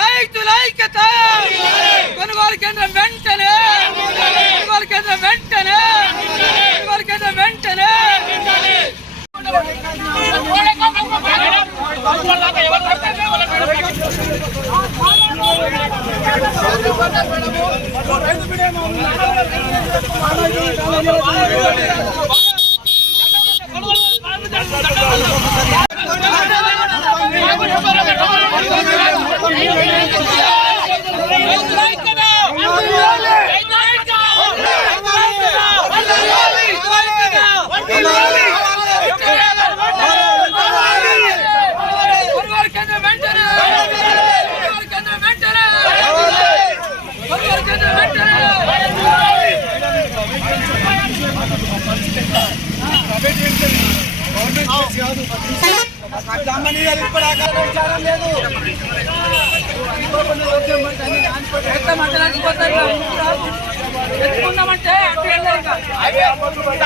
రైతుల ఐక్యత కొనుగోలు కేంద్రం వెంటనే కొనుగోలు కేంద్రం వెంటనే కొనుగోలు కేంద్రం వెంటనే కొనుగోలు నడిచిపోతారు ఎత్తుకుందామంటే అటు వెళ్ళారు ఇక.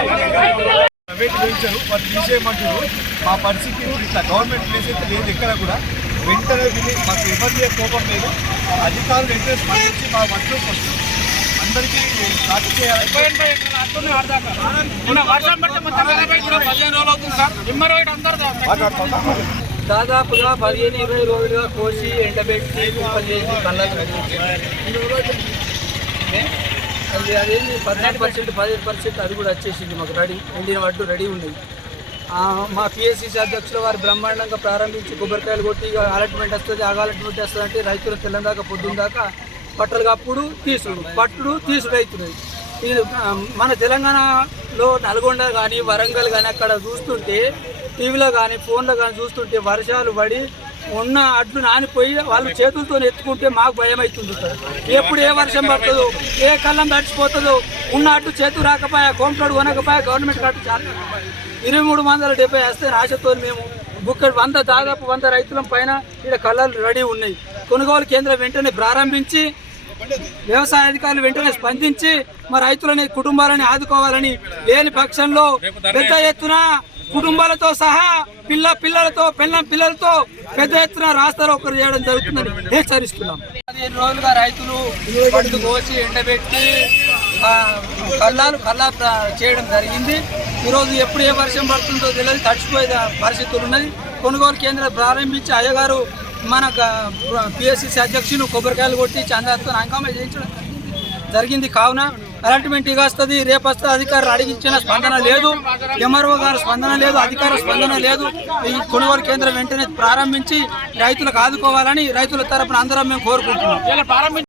ప్రైవేట్ వేయించారు వాళ్ళు తీసేయమంటారు మా పరిస్థితి ఇప్పుడు ఇట్లా గవర్నమెంట్ ప్లేస్ అయితే లేదు ఎక్కడ కూడా. వెంటనే విని మాకు ఇబ్బంది కోపం లేదు. అధికారులు వెంటనే స్పందించి మా వంతు ఫస్ట్ అందరికీ స్టార్ట్ చేయాలి. దాదాపుగా పదిహేను ఇరవై రోజులుగా కోసి ఎండబెట్టి కుప్పలు చేసి కళ్ళకు అది అదేంటి పద్నాలుగు పర్సెంట్ పదిహేను పర్సెంట్ అది కూడా వచ్చేసింది మాకు రెడీ. ఎండిన వడ్డు రెడీ ఉంది ఆ, మా పిఎస్సిసి అధ్యక్షులు వారు బ్రహ్మాండంగా ప్రారంభించి కొబ్బరికాయలు కొట్టి అలాట్మెంట్ వస్తుంది ఆగ అలాట్మెంట్ వస్తుంది అంటే రైతులు తెల్లం దాకా పొద్దున్న దాకా పట్టలు కప్పుడు తీసుడు పట్టుడు తీసుడు అవుతున్నాయి మన తెలంగాణలో నల్గొండ కానీ వరంగల్ కానీ అక్కడ చూస్తుంటే టీవీలో కానీ ఫోన్లో కానీ చూస్తుంటే వర్షాలు పడి ఉన్న అడ్లు నానిపోయి వాళ్ళు చేతులతో ఎత్తుకుంటే మాకు భయం అవుతుంది సార్. ఎప్పుడు ఏ వర్షం పడుతుందో ఏ కళ్ళం తడిచిపోతుందో ఉన్న అడ్డు చేతు రాకపోయా కోంట్లోడు కొనకపోయా గవర్నమెంట్ కట్టు చాలా ఇరవై మూడు వందల డెబ్బై వేస్తే ఆశతో మేము బుక్కడి వంద దాదాపు వంద రైతుల పైన ఇక్కడ కళ్ళలు రెడీ ఉన్నాయి కొనుగోలు కేంద్రం వెంటనే ప్రారంభించి వ్యవసాయ అధికారులు వెంటనే స్పందించి మా రైతులని కుటుంబాలని ఆదుకోవాలని లేని పక్షంలో పెద్ద ఎత్తున కుటుంబాలతో సహా పిల్ల పిల్లలతో పిల్ల పిల్లలతో పెద్ద ఎత్తున రాస్తారు ఒకరు చేయడం జరుగుతుందని హెచ్చరిస్తున్నాం. పదిహేను రోజులుగా రైతులు పండు కోసి ఎండబెట్టి ఆ, కల్లాలు కల్లా చేయడం జరిగింది. ఈరోజు ఎప్పుడు ఏ వర్షం పడుతుందో తెలియదు తడిచిపోయే పరిస్థితులు ఉన్నాయి. కొనుగోలు కేంద్రం ప్రారంభించి అయ్యగారు మన పిఎస్సిసి అధ్యక్షులు కొబ్బరికాయలు కొట్టి చందాతో అంకమే చేయించడం జరిగింది. కావున అలాంటిమెంట్ ఇక వస్తుంది రేపు వస్తే అధికారులు అడిగించిన స్పందన లేదు. ఎంఆర్ఓ గారు స్పందన లేదు అధికార స్పందన లేదు. ఈ కొనుగోలు కేంద్రం వెంటనే ప్రారంభించి రైతులకు ఆదుకోవాలని రైతుల తరపున అందరం మేము కోరుకుంటున్నాం.